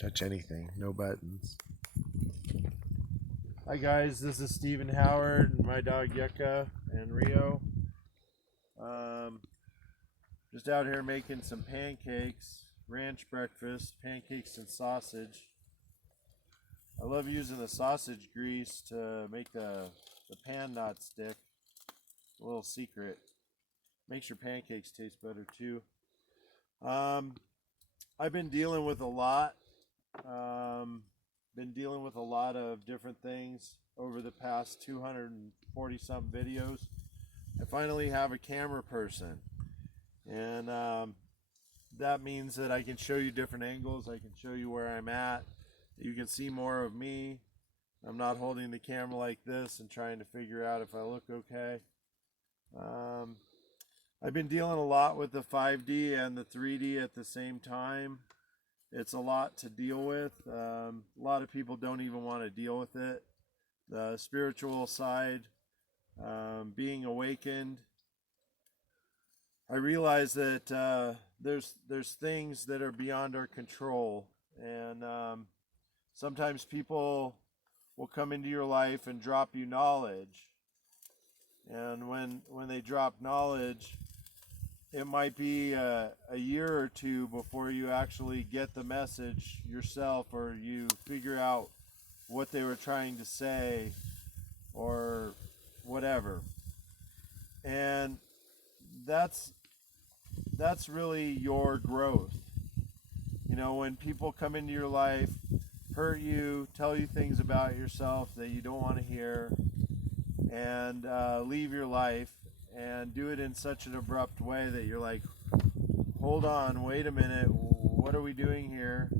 touch anything. No buttons. Hi guys, this is Stephen Howard and my dog Yucca and Rio. Just out here making some pancakes, ranch breakfast, pancakes and sausage. I love using the sausage grease to make the pan not stick. A little secret. Makes your pancakes taste better too. I've been dealing with a lot. Been dealing with a lot of different things over the past 240 some videos. I finally have a camera person, and that means that I can show you different angles. I can show you where I'm at. You can see more of me. I'm not holding the camera like this and trying to figure out if I look okay. I've been dealing a lot with the 5D and the 3D at the same time. It's a lot to deal with. A lot of people don't even want to deal with it. The spiritual side, being awakened. I realize that there's things that are beyond our control, and sometimes people will come into your life and drop you knowledge. And when they drop knowledge, it might be a year or two before you actually get the message yourself, or you figure out what they were trying to say or whatever. And that's really your growth. You know, when people come into your life, hurt you, tell you things about yourself that you don't want to hear, and leave your life, and do it in such an abrupt way that you're like, hold on, wait a minute, what are we doing here?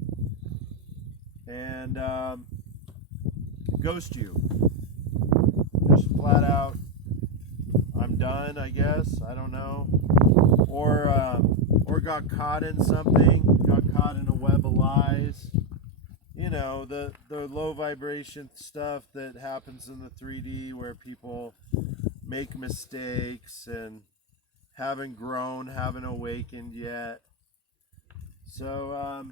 And ghost you. Just flat out, I'm done, I guess, I don't know. Or got caught in something, got caught in a web of lies. You know, the low vibration stuff that happens in the 3D, where people make mistakes and haven't grown, haven't awakened yet. So,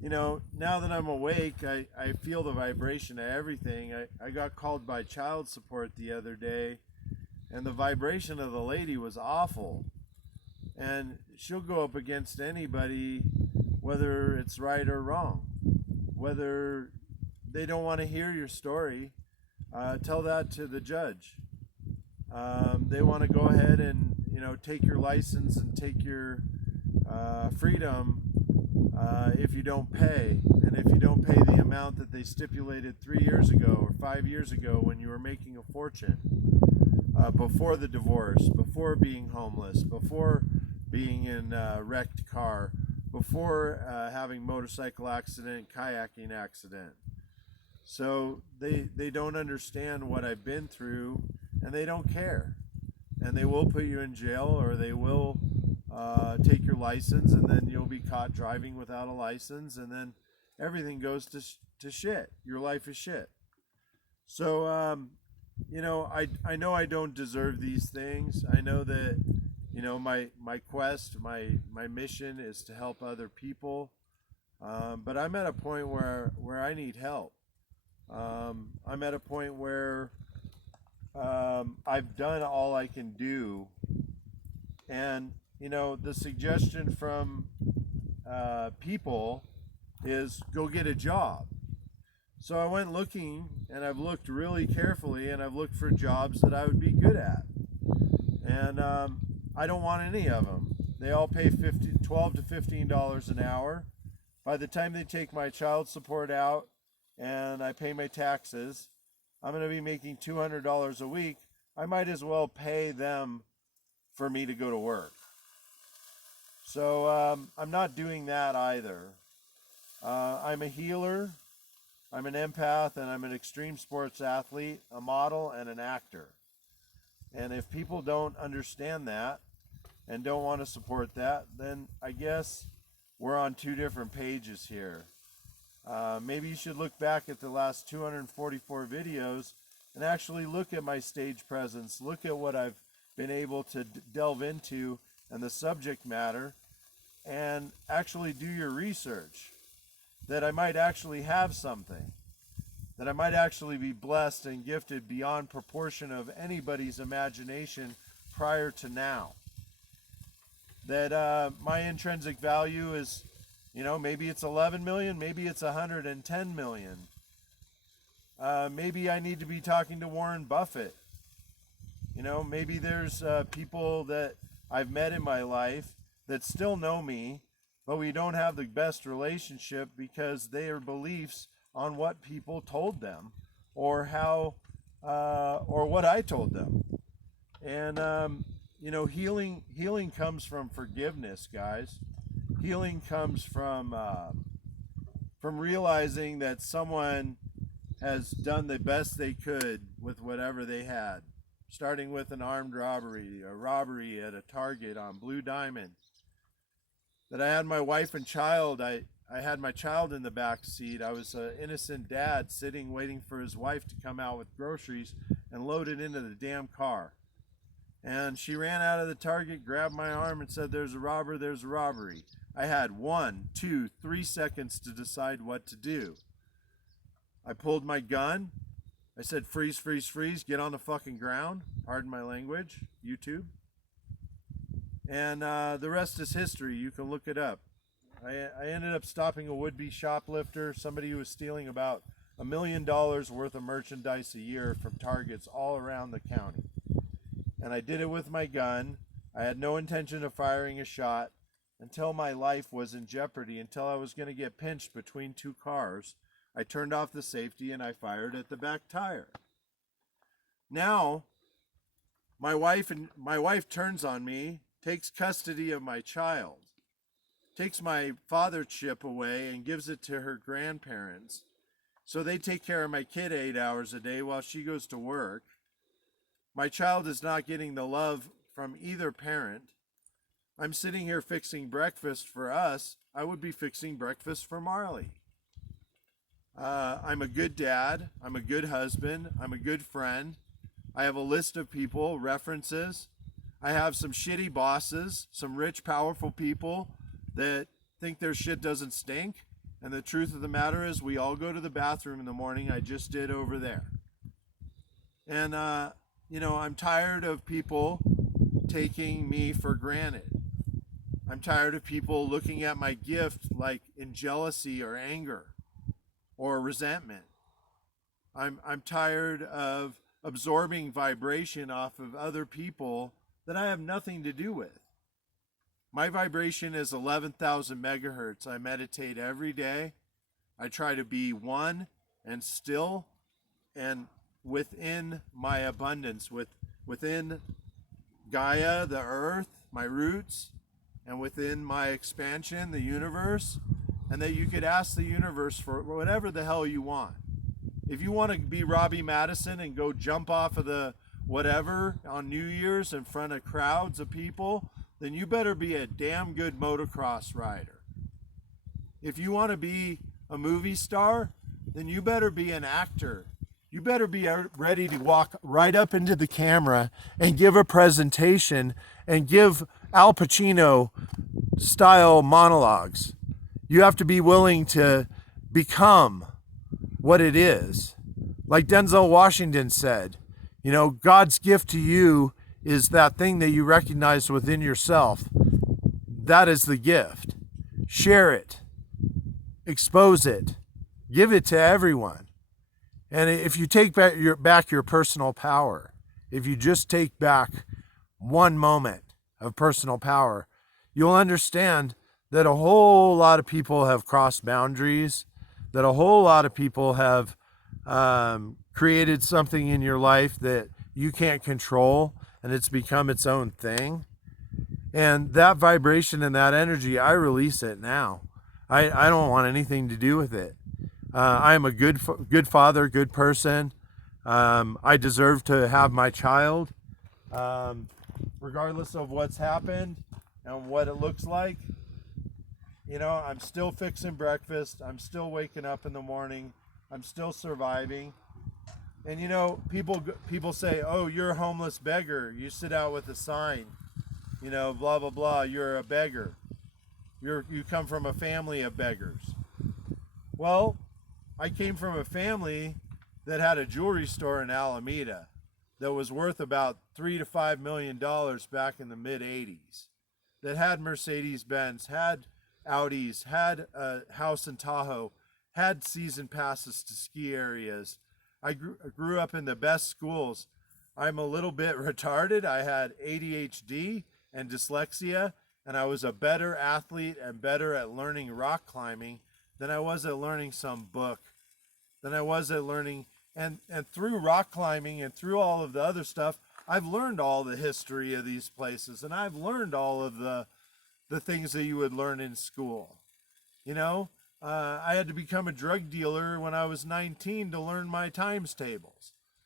you know, now that I'm awake, I feel the vibration of everything. I got called by child support the other day, and the vibration of the lady was awful. And she'll go up against anybody, whether it's right or wrong, whether they don't want to hear your story. Tell that to the judge. They want to go ahead and, you know, take your license and take your freedom if you don't pay. And if you don't pay the amount that they stipulated 3 years ago or 5 years ago when you were making a fortune, before the divorce, before being homeless, before being in a wrecked car, before having motorcycle accident, kayaking accident. So they don't understand what I've been through, and they don't care. And they will put you in jail, or they will take your license, and then you'll be caught driving without a license, and then everything goes to shit. Your life is shit. So, you know, I know I don't deserve these things. I know that, you know, my quest, my mission is to help other people. But I'm at a point where I need help. I'm at a point where I've done all I can do. And, you know, the suggestion from people is go get a job. So I went looking, and I've looked really carefully, and I've looked for jobs that I would be good at. And I don't want any of them. They all pay $12 to $15 an hour. By the time they take my child support out and I pay my taxes, I'm going to be making $200 a week. I might as well pay them for me to go to work. So I'm not doing that either. I'm a healer, I'm an empath, and I'm an extreme sports athlete, a model, and an actor. And if people don't understand that and don't want to support that, then I guess we're on two different pages here. Maybe you should look back at the last 244 videos and actually look at my stage presence, look at what I've been able to delve into and the subject matter, and actually do your research. that I might actually have something, that I might actually be blessed and gifted beyond proportion of anybody's imagination prior to now. That my intrinsic value is, maybe it's 11 million, maybe it's 110 million. Maybe I need to be talking to Warren Buffett. Maybe there's people that I've met in my life that still know me, but we don't have the best relationship because their beliefs on what people told them, or how, or what I told them. And healing comes from forgiveness, guys. Healing comes from realizing that someone has done the best they could with whatever they had, starting with an armed robbery, a robbery at a Target on Blue Diamond. That I had my wife and child. I had my child in the back seat. I was an innocent dad sitting waiting for his wife to come out with groceries and load it into the damn car. And she ran out of the Target, grabbed my arm and said, "There's a robber, there's a robbery." I had 1, 2, 3 seconds to decide what to do. I pulled my gun. I said, "Freeze, freeze, freeze, get on the fucking ground." Pardon my language, YouTube. And the rest is history. You can look it up. I ended up stopping a would-be shoplifter, somebody who was stealing about $1 million worth of merchandise a year from Targets all around the county. And I did it with my gun. I had no intention of firing a shot until my life was in jeopardy, until I was going to get pinched between two cars. I turned off the safety and I fired at the back tire. Now, my wife turns on me, takes custody of my child, takes my fathership away and gives it to her grandparents. So they take care of my kid 8 hours a day while she goes to work. My child is not getting the love from either parent. I'm sitting here fixing breakfast for us. I would be fixing breakfast for Marley. I'm a good dad. I'm a good husband. I'm a good friend. I have a list of people, references. I have some shitty bosses, some rich, powerful people that think their shit doesn't stink. And the truth of the matter is we all go to the bathroom in the morning. I just did over there. And, I'm tired of people taking me for granted. I'm tired of people looking at my gift like in jealousy or anger or resentment. I'm tired of absorbing vibration off of other people that I have nothing to do with. My vibration is 11,000 megahertz. I meditate every day. I try to be one and still and within my abundance, within Gaia, the earth, my roots, and within my expansion, the universe, and that you could ask the universe for whatever the hell you want. If you want to be Robbie Madison and go jump off of the whatever on New Year's in front of crowds of people, then you better be a damn good motocross rider. If you want to be a movie star, then you better be an actor. You better be ready to walk right up into the camera and give a presentation and give Al Pacino style monologues. You have to be willing to become what it is. Like Denzel Washington said, God's gift to you is that thing that you recognize within yourself. That is the gift. Share it. Expose it. Give it to everyone. And if you take back your personal power, if you just take back one moment of personal power, you'll understand that a whole lot of people have crossed boundaries, that a whole lot of people have created something in your life that you can't control, and it's become its own thing. And that vibration and that energy, I release it now. I don't want anything to do with it. I am a good father, good person. I deserve to have my child, regardless of what's happened and what it looks like. I'm still fixing breakfast. I'm still waking up in the morning. I'm still surviving. And people say, "Oh, you're a homeless beggar. You sit out with a sign, blah blah blah. You're a beggar. You come from a family of beggars." Well, I came from a family that had a jewelry store in Alameda that was worth about $3 to $5 million back in the mid '80s. That had Mercedes Benz, had Audis, had a house in Tahoe, had season passes to ski areas. I grew up in the best schools. I'm a little bit retarded. I had ADHD and dyslexia, and I was a better athlete and better at learning rock climbing than I was at learning some book, than I was at learning. And through rock climbing and through all of the other stuff, I've learned all the history of these places, and I've learned all of the things that you would learn in school. You know, I had to become a drug dealer when I was 19 to learn my times tables.